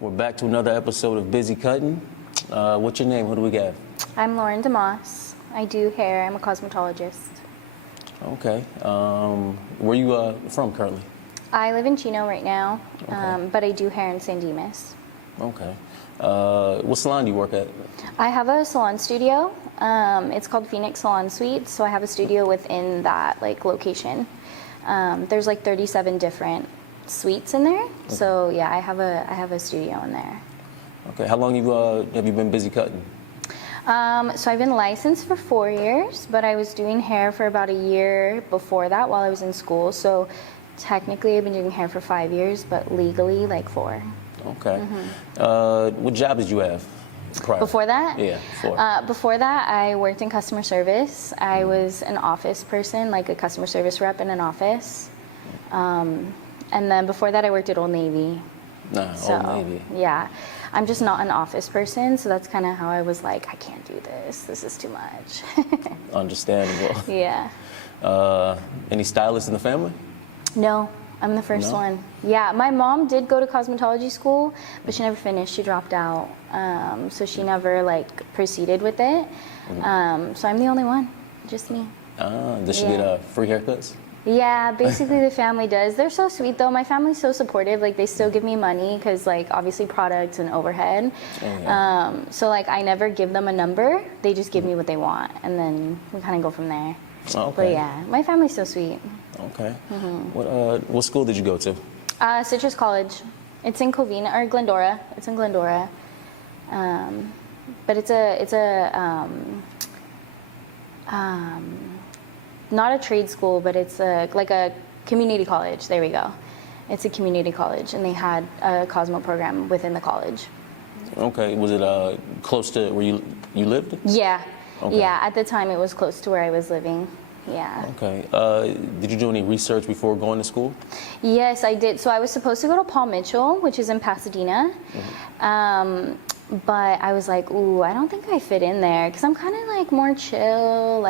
We're back to another episode of Buzy Cuttin. What's your name? Who do we got? I'm Lauren DeMoss. I do hair. I'm a cosmetologist. Okay. Where you from currently? I live in Chino right now, Okay. but I do hair in San Dimas. Okay. What salon do you work at? I have a salon studio. It's called Phoenix Salon Suite, so I have a studio within that location. There's 37 different suites in there. Okay. So yeah, I have a studio in there. Okay. How long have you been Buzy Cuttin? So I've been licensed for 4 years, but I was doing hair for about a year before that while I was in school. So technically I've been doing hair for 5 years, but legally 4. Okay. Mm-hmm. What job did you have prior? Before that? Yeah, before. Before that, I worked in customer service. I was an office person, like a customer service rep in an office. And then before that, I worked at Old Navy. Old Navy. Yeah. I'm just not an office person, so that's kind of how I was like, I can't do this. This is too much. Understandable. Yeah. Any stylists in the family? No, I'm the first one. Yeah, my mom did go to cosmetology school, but she never finished. She dropped out. So she never proceeded with it. So I'm the only one, just me. Does she get free haircuts? Yeah, basically the family does. They're so sweet though. My family's so supportive. They still give me money because obviously products and overhead. Oh, yeah. So I never give them a number. They just give me what they want, and then we kind of go from there. Okay. But yeah, my family's so sweet. Okay. Mm-hmm. What school did you go to? Citrus College. It's in Covina or Glendora. It's in Glendora. But it's not a trade school, but it's like a community college. There we go. It's a community college, and they had a Cosmo program within the college. Okay. Was it close to where you lived? Yeah. Okay. Yeah. At the time, it was close to where I was living. Yeah. Okay. Did you do any research before going to school? Yes, I did. So I was supposed to go to Paul Mitchell, which is in Pasadena. Mm-hmm. But I was like, ooh, I don't think I fit in there because I'm kind of more chill.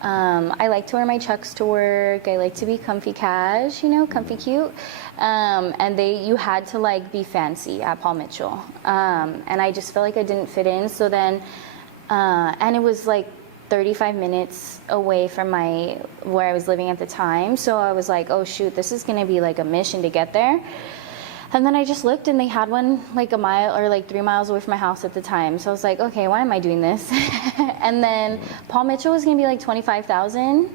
I like to wear my Chucks to work. I like to be comfy cash, comfy cute. And you had to be fancy at Paul Mitchell. And I just felt like I didn't fit in. So then, and it was 35 minutes away from where I was living at the time. So I was like, oh shoot, this is gonna be a mission to get there. And then I just looked and they had one a mile or 3 miles away from my house at the time. So I was like, okay, why am I doing this? And then Paul Mitchell was gonna be $25,000.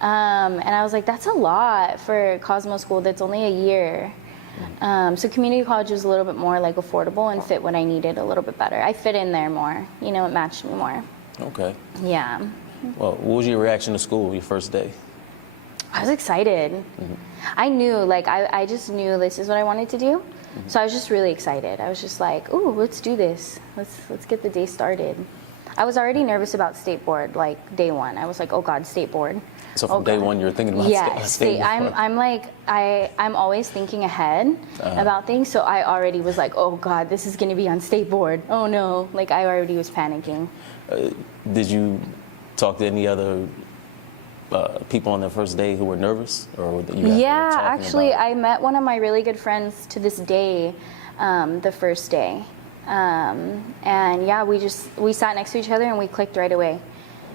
And I was like, that's a lot for Cosmo school that's only a year. So community college was a little bit more affordable and fit what I needed a little bit better. I fit in there more, it matched me more. Okay. Yeah. Well, what was your reaction to school your first day? I was excited. Mm-hmm. I knew, I just knew this is what I wanted to do. Mm-hmm. So I was just really excited. I was just like, ooh, let's do this. Let's get the day started. I was already nervous about state board, day one. I was like, oh God, state board. So from day one, you're thinking about state board? I'm always thinking ahead about things. So I already was like, oh God, this is going to be on state board. Oh no. I already was panicking. Did you talk to any other people on the first day who were nervous, or that you actually about? I met one of my really good friends to this day the first day, and yeah, we sat next to each other and we clicked right away,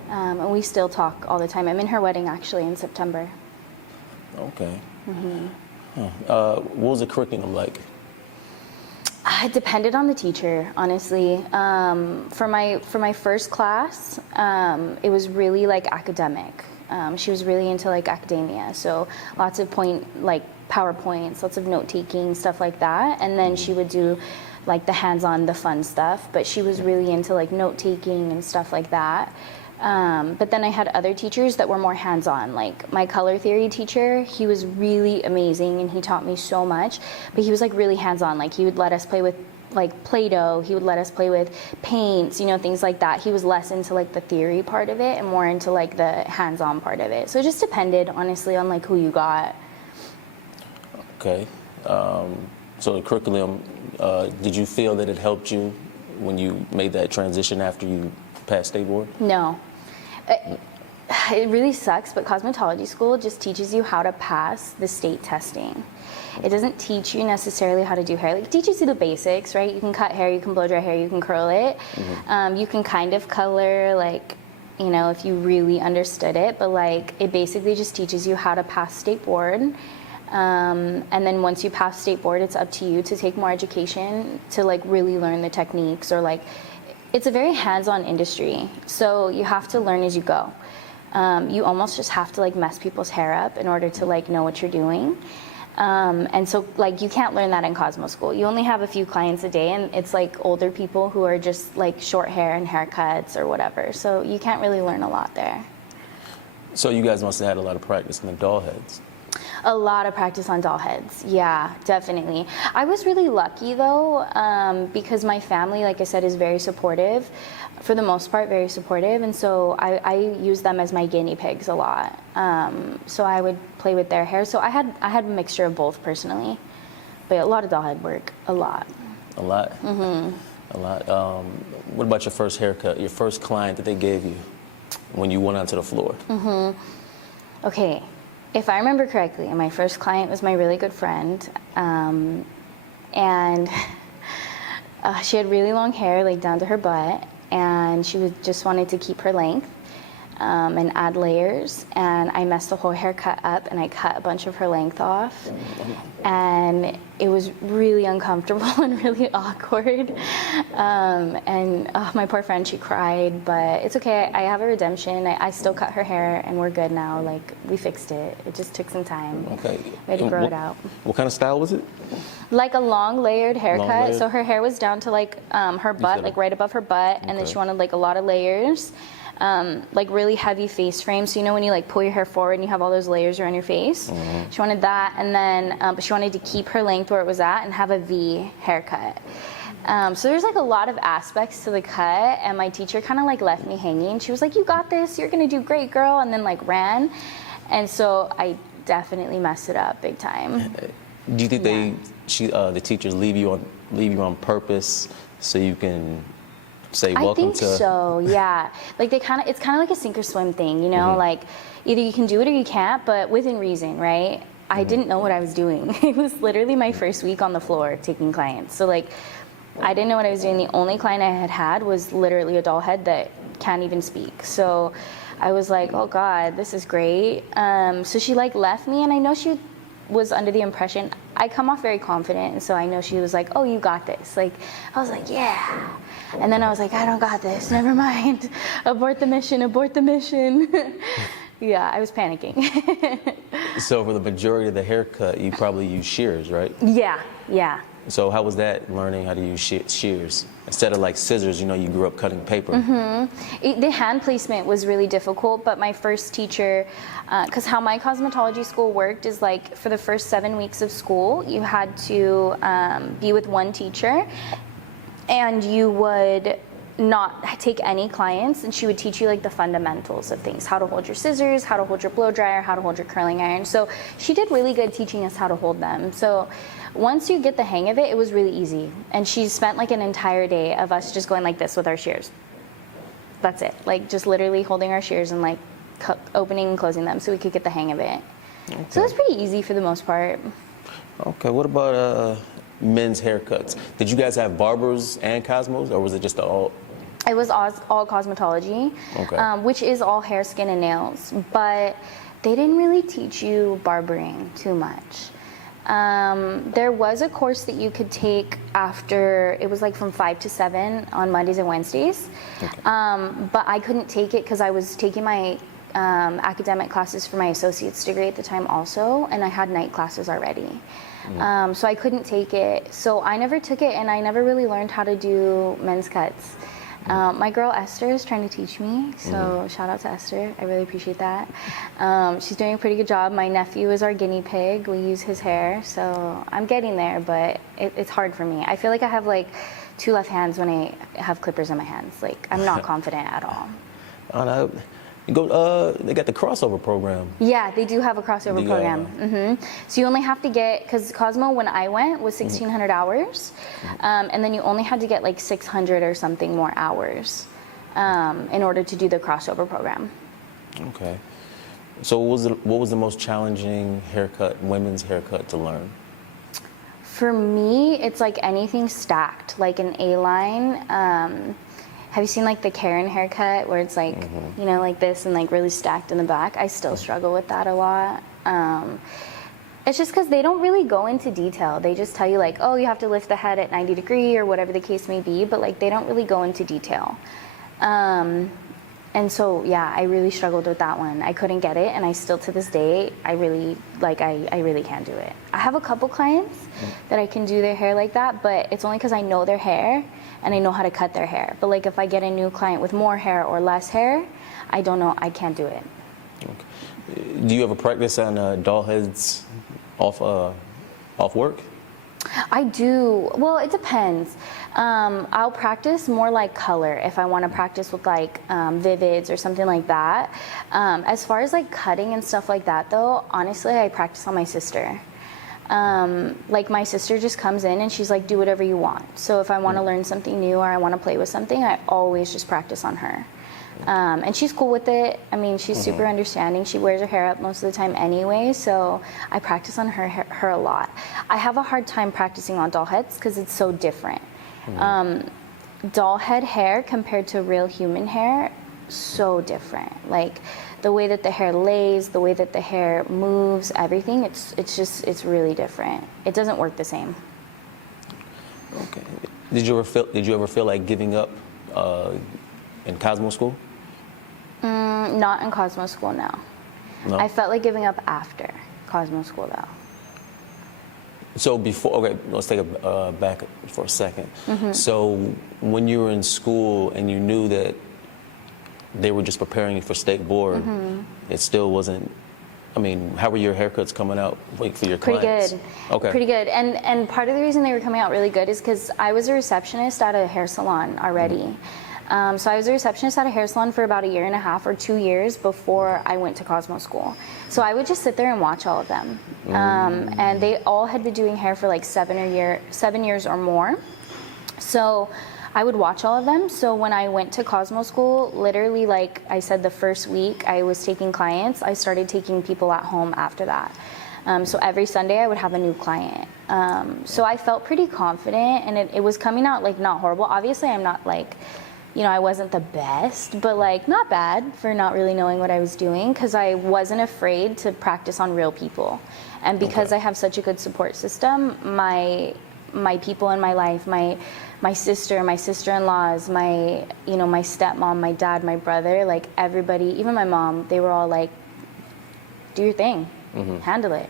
and we still talk all the time. I'm in her wedding actually in September. Okay. Mm-hmm. What was the curriculum like? It depended on the teacher, honestly. For my first class, it was really academic. She was really into academia, so lots of PowerPoints, lots of note taking, stuff like that. And then she would do the hands-on, the fun stuff. But she was really into note taking and stuff like that. But then I had other teachers that were more hands-on. My color theory teacher, he was really amazing and he taught me so much. But he was really hands-on. He would let us play with Play-Doh. He would let us play with paints, things like that. He was less into the theory part of it and more into the hands-on part of it. So it just depended, honestly, on who you got. Okay. So the curriculum, did you feel that it helped you when you made that transition after you passed state board? No. it really sucks, but cosmetology school just teaches you how to pass the state testing. It doesn't teach you necessarily how to do hair. Like, it teaches you the basics, right? You can cut hair, you can blow dry hair, you can curl it. You can kind of color, like, you know, if you really understood it, but like, it basically just teaches you how to pass state board. And then once you pass state board, it's up to you to take more education to like really learn the techniques, or like, it's a very hands-on industry. So you have to learn as you go. You almost just have to like mess people's hair up in order to like know what you're doing. And so like, you can't learn that in Cosmo school. You only have a few clients a day, and it's like older people who are just like short hair and haircuts or whatever. So you can't really learn a lot there. So you guys must have had a lot of practice in the doll heads. A lot of practice on doll heads. Yeah, definitely. I was really lucky though, because my family, like I said, is very supportive. For the most part, very supportive. And so I use them as my guinea pigs a lot. So I would play with their hair. So I had a mixture of both personally, but a lot of doll head work, a lot. A lot? A lot. What about your first haircut, your first client that they gave you when you went onto the floor? Okay. If I remember correctly, my first client was my really good friend, and she had really long hair, like down to her butt, and she just wanted to keep her length and add layers. And I messed the whole haircut up, and I cut a bunch of her length off, and it was really uncomfortable and really awkward. And my poor friend, she cried, but it's okay. I have a redemption. I still cut her hair, and we're good now. Like, we fixed it. It just took some time. Okay. We had to grow it out. What kind of style was it? Like a long layered haircut. Long layered? So her hair was down to like her butt, like right above her butt, and then she wanted like a lot of layers. Like really heavy face frame. So you know when you like pull your hair forward and you have all those layers around your face? She wanted that, and then but she wanted to keep her length where it was at and have a V haircut. So there's like a lot of aspects to the cut, and my teacher kind of like left me hanging. She was like, "You got this, you're gonna do great, girl," and then like ran. And so I definitely messed it up big time. Do you think the teachers leave you on purpose so you can say welcome I think so, yeah. Like it's kind of like a sink or swim thing, you know? Like either you can do it or you can't, but within reason, right? I didn't know what I was doing. It was literally my first week on the floor taking clients. So like, I didn't know what I was doing. The only client I had was literally a doll head that can't even speak. So I was like, oh God, this is great. So she like left me, and I know she was under the impression, I come off very confident, and so I know she was like, oh, you got this. Like, I was like, yeah. And then I was like, I don't got this, never mind. Abort the mission, abort the mission. Yeah, I was panicking. So for the majority of the haircut, you probably use shears, right? Yeah. So how was that, learning how to use shears? Instead of like scissors, you know, you grew up cutting paper. The hand placement was really difficult, but my first teacher, because how my cosmetology school worked is like for the first 7 weeks of school, you had to be with one teacher, and you would not take any clients, and she would teach you like the fundamentals of things, how to hold your scissors, how to hold your blow dryer, how to hold your curling iron. So she did really good teaching us how to hold them. So once you get the hang of it, it was really easy. And she spent like an entire day of us just going like this with our shears. That's it. Like just literally holding our shears and like opening and closing them so we could get the hang of it. Okay. So it was pretty easy for the most part. Okay, what about men's haircuts? Did you guys have barbers and cosmos, or was it just all? It was all cosmetology, okay. Which is all hair, skin, and nails. But they didn't really teach you barbering too much. There was a course that you could take after, it was like from 5 to 7 on Mondays and Wednesdays. Okay. But I couldn't take it because I was taking my academic classes for my associate's degree at the time also, and I had night classes already. So I couldn't take it. So I never took it, and I never really learned how to do men's cuts. My girl Esther is trying to teach me, so shout out to Esther. I really appreciate that. She's doing a pretty good job. My nephew is our guinea pig. We use his hair, so I'm getting there, but it's hard for me. I feel like I have like 2 left hands when I have clippers in my hands. Like, I'm not confident at all. Oh, no. They got the crossover program. Yeah, they do have a crossover program. So you only have to get, because Cosmo, when I went, was 1,600 hours, and then you only had to get like 600 or something more hours in order to do the crossover program. Okay. So what was the most challenging women's haircut to learn? For me, it's like anything stacked, like an A-line. Have you seen like the Karen haircut where it's like, you know, like this and like really stacked in the back? I still struggle with that a lot. It's just because they don't really go into detail. They just tell you like, oh, you have to lift the head at 90 degrees or whatever the case may be, but like they don't really go into detail. And so, yeah, I really struggled with that one. I couldn't get it, and I still, to this day, I really can't do it. I have a couple clients that I can do their hair like that, but it's only because I know their hair, and I know how to cut their hair. But like if I get a new client with more hair or less hair, I don't know, I can't do it. Okay. Do you ever practice on doll heads off work? I do. Well, it depends. I'll practice more like color if I want to practice with like vivids or something like that. As far as like cutting and stuff like that though, honestly, I practice on my sister. Like my sister just comes in and she's like, do whatever you want. So if I want to learn something new or I want to play with something, I always just practice on her. And she's cool with it. I mean, she's super understanding. She wears her hair up most of the time anyway, so I practice on her a lot. I have a hard time practicing on doll heads because it's so different. Doll head hair compared to real human hair, so different. Like the way that the hair lays, the way that the hair moves, everything, it's really different. It doesn't work the same. Okay. Did you ever feel like giving up in Cosmo School? Not in Cosmo School, no. I felt like giving up after Cosmo School, though. So before, okay, let's take a back for a second. So when you were in school and you knew that they were just preparing you for state board, it still wasn't, I mean, how were your haircuts coming out like, for your clients? Pretty good. Okay. Pretty good. And part of the reason they were coming out really good is because I was a receptionist at a hair salon already. So I was a receptionist at a hair salon for about 1.5 years or 2 years before I went to Cosmo School. So I would just sit there and watch all of them. And they all had been doing hair for like 7 years or more. So I would watch all of them. So when I went to Cosmo School, literally, like I said, the first week I was taking clients, I started taking people at home after that. So every Sunday I would have a new client. So I felt pretty confident, and it was coming out like not horrible. Obviously I'm not like, you know, I wasn't the best, but like not bad for not really knowing what I was doing, because I wasn't afraid to practice on real people. And because I have such a good support system, my people in my life, my sister, my sister-in-laws, my stepmom, my dad, my brother, like everybody, even my mom, they were all like, do your thing, handle it.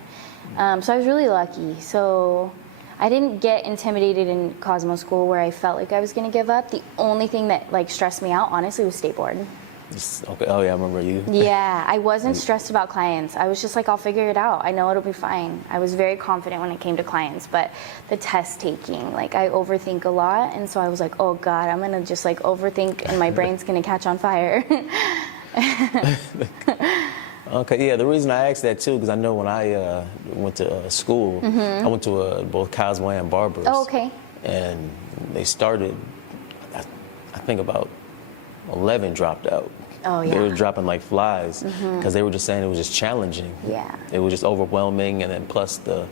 So I was really lucky. So I didn't get intimidated in Cosmo School where I felt like I was going to give up. The only thing that like stressed me out, honestly, was state board. Okay. Oh yeah, I remember you. Yeah, I wasn't stressed about clients. I was just like, I'll figure it out. I know it'll be fine. I was very confident when it came to clients, but the test taking, like I overthink a lot, and so I was like, oh God, I'm gonna just like overthink, and my brain's gonna catch on fire. Okay, yeah, the reason I asked that too, because I know when I went to school, I went to both Cosmo and Barbers. Oh, okay. And they started, I think about 11 dropped out. Oh, yeah. They were dropping like flies because they were just saying it was just challenging. Yeah. It was just overwhelming, and then plus they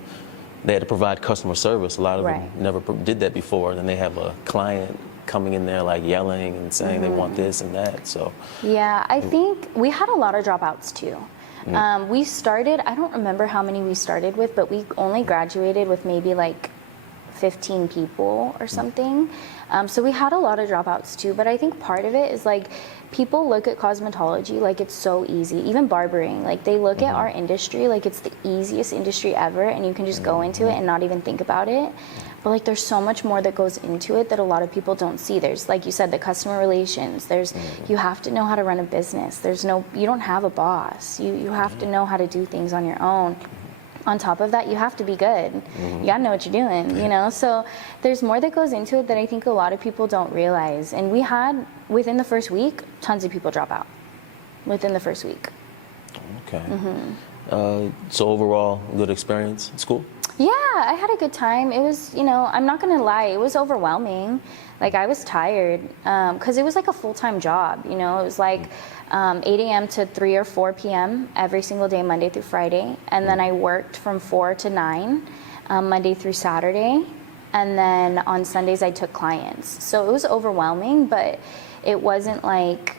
had to provide customer service. A lot of them never did that before. And then they have a client coming in there like yelling and saying they want this and that. So yeah, I think we had a lot of dropouts too. We started, I don't remember how many we started with, but we only graduated with maybe like 15 people or something. So we had a lot of dropouts too, but I think part of it is like people look at cosmetology like it's so easy, even barbering, like they look at our industry like it's the easiest industry ever and you can just go into it and not even think about it. But like there's so much more that goes into it that a lot of people don't see. There's, like you said, the customer relations. There's you have to know how to run a business. You don't have a boss. You have to know how to do things on your own. On top of that, you have to be good. You gotta know what you're doing, you know? So there's more that goes into it that I think a lot of people don't realize. And we had, within the first week, tons of people drop out. Within the first week. okay. So overall, good experience at school? Yeah, I had a good time. It was, I'm not gonna lie, it was overwhelming. Like I was tired because it was like a full-time job. It was like 8 a.m. to 3 or 4 p.m. every single day, Monday through Friday, and then I worked from 4 to 9 Monday through Saturday, and then on Sundays I took clients. So it was overwhelming, but it wasn't like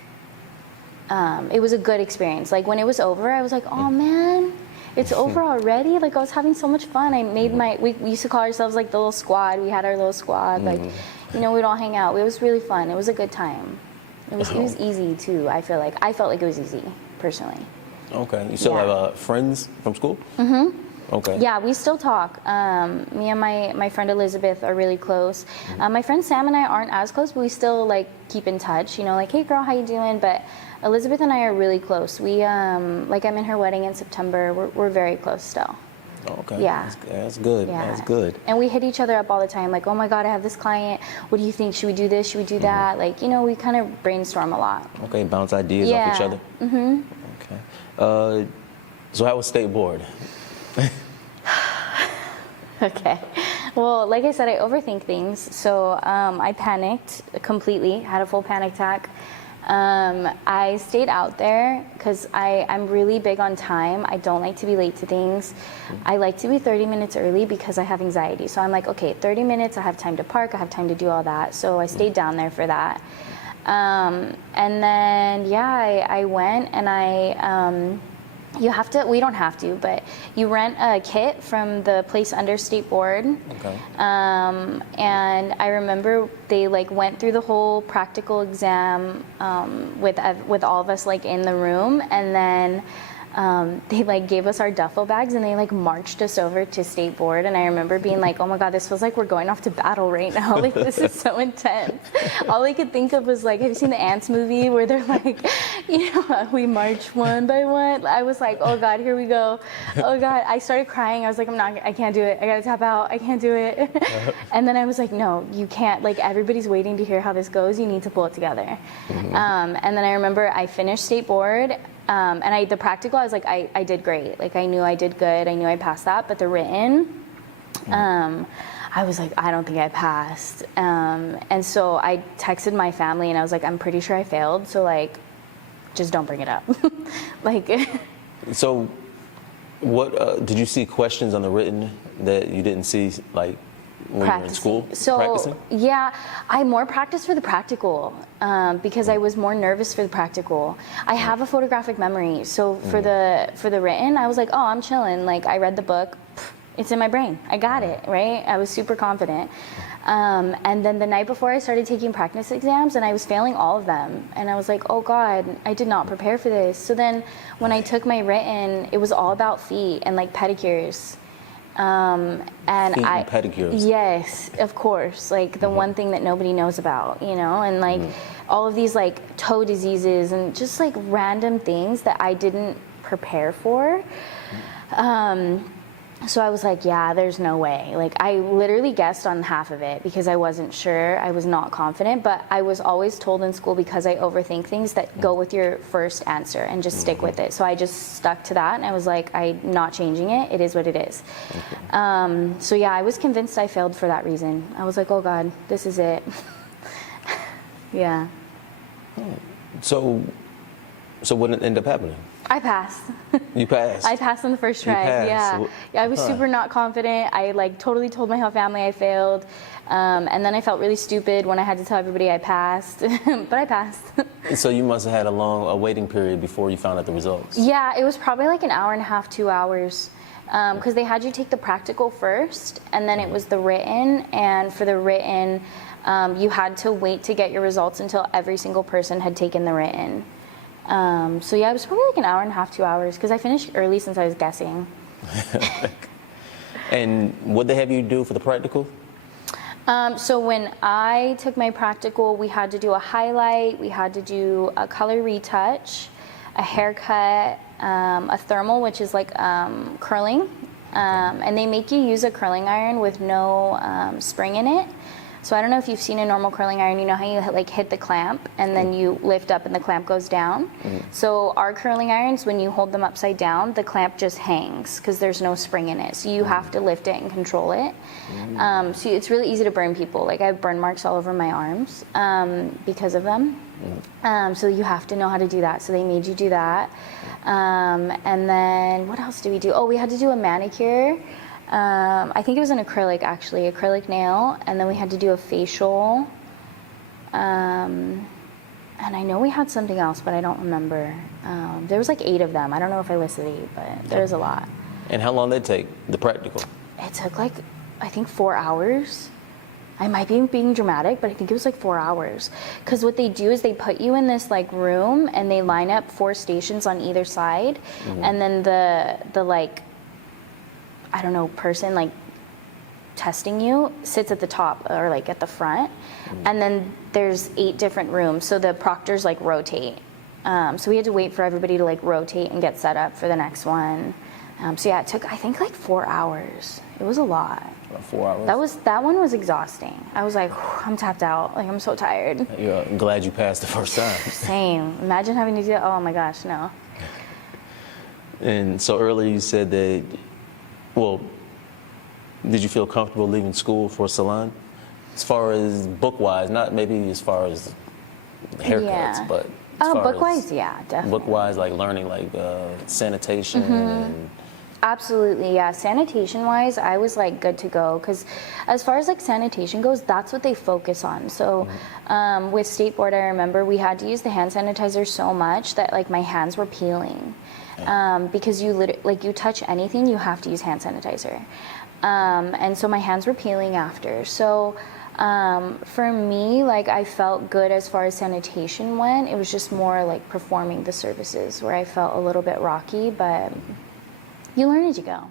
it was a good experience. Like when it was over, I was like, oh man. It's over already? Like I was having so much fun. I made we used to call ourselves like the little squad. We had our little squad. Like, we'd all hang out. It was really fun. It was a good time. It was easy too. I felt like it was easy, personally. Okay. You still have friends from school? Mm-hmm. Okay. Yeah, we still talk. Me and my friend Elizabeth are really close. My friend Sam and I aren't as close, but we still like keep in touch. Like, hey girl, how you doing? But Elizabeth and I are really close. We like I'm in her wedding in September. We're very close still. Okay. Yeah. That's good. Yeah. That's good. And we hit each other up all the time. Like, oh my God, I have this client. What do you think? Should we do this? Should we do that? Like, we kind of brainstorm a lot. Okay. Bounce ideas off each other. Mm-hmm. Okay. So how was state board? Okay. Well, like I said, I overthink things. So I panicked completely, had a full panic attack. I stayed out there because I'm really big on time. I don't like to be late to things. I like to be 30 minutes early because I have anxiety. So I'm like, okay, 30 minutes, I have time to park, I have time to do all that. So I stayed down there for that. And then, I went and we don't have to, but you rent a kit from the place under state board. Okay. And I remember they like went through the whole practical exam with all of us like in the room, and then they like gave us our duffel bags and they like marched us over to state board. And I remember being like, oh my God, this feels like we're going off to battle right now. Like, this is so intense. All I could think of was like, have you seen the Ants movie where they're like, we march one by one? I was like, oh God, here we go. Oh God. I started crying. I was like, I can't do it. I gotta tap out. I can't do it. And then I was like, no, you can't. Like, everybody's waiting to hear how this goes. You need to pull it together. And then I remember I finished state board. And the practical, I was like, I did great. Like, I knew I did good. I knew I passed that. But the written, I was like, I don't think I passed. And so I texted my family and I was like, I'm pretty sure I failed. So like, just don't bring it up. Like. So what, did you see questions on the written that you didn't see, like, when you were in school? So, practicing? Yeah, I more practiced for the practical because I was more nervous for the practical. I have a photographic memory, so for the written, I was like, oh, I'm chilling. Like, I read the book, it's in my brain. I got it, right? I was super confident. And then the night before, I started taking practice exams, and I was failing all of them. And I was like, oh God, I did not prepare for this. So then when I took my written, it was all about feet and like pedicures. And feet and pedicures. Yes, of course. Like the one thing that nobody knows about, and like all of these like toe diseases and just like random things that I didn't prepare for. So I was like, yeah, there's no way. Like, I literally guessed on half of it because I wasn't sure. I was not confident, but I was always told in school, because I overthink things, that go with your first answer and just stick with it. So I just stuck to that, and I was like, I'm not changing it. It is what it is. So yeah, I was convinced I failed for that reason. I was like, oh God, this is it. Yeah. So what ended up happening? I passed. You passed? I passed on the first try. Yeah. I was super not confident. I like totally told my whole family I failed. And then I felt really stupid when I had to tell everybody I passed. But I passed. So you must have had a waiting period before you found out the results. Yeah, it was probably like an hour and a half, 2 hours. Because they had you take the practical first, and then it was the written. And for the written, you had to wait to get your results until every single person had taken the written. So yeah, it was probably like an hour and a half, 2 hours, because I finished early since I was guessing. And what they have you do for the practical? So when I took my practical, we had to do a highlight, we had to do a color retouch, a haircut, a thermal, which is like curling, and they make you use a curling iron with no spring in it. So I don't know if you've seen a normal curling iron. You know how you like hit the clamp and then you lift up and the clamp goes down. So our curling irons, when you hold them upside down, the clamp just hangs because there's no spring in it. So you have to lift it and control it. So it's really easy to burn people. Like I have burn marks all over my arms because of them. So you have to know how to do that. So they made you do that. And then what else do we do? Oh, we had to do a manicure. I think it was an acrylic, actually, acrylic nail, and then we had to do a facial, and I know we had something else, but I don't remember. There was like 8 of them. I don't know if I listed 8, but there was a lot. And how long did it take, the practical? It took like, I think 4 hours. I might be being dramatic, but I think it was like 4 hours. Because what they do is they put you in this like room and they line up 4 stations on either side, and then the like, I don't know, person like testing you sits at the top or like at the front, and then there's 8 different rooms, so the proctors like rotate. So we had to wait for everybody to like rotate and get set up for the next one. So yeah, it took I think like 4 hours. It was a lot. 4 hours? That one was exhausting. I was like, I'm tapped out. Like I'm so tired. Yeah, I'm glad you passed the first time. Same. Imagine having to do that. Oh my gosh, no. And so earlier you said that, well, did you feel comfortable leaving school for a salon? As far as book-wise, not maybe as far as haircuts, but as far book-wise, as yeah, definitely. book-wise, like learning like sanitation and... Absolutely, yeah. Sanitation-wise, I was like good to go because as far as like sanitation goes, that's what they focus on. So with State Board, I remember we had to use the hand sanitizer so much that like my hands were peeling because you touch anything, you have to use hand sanitizer. And so my hands were peeling after. So for me, like I felt good as far as sanitation went. It was just more like performing the services where I felt a little bit rocky, but you learn as you go.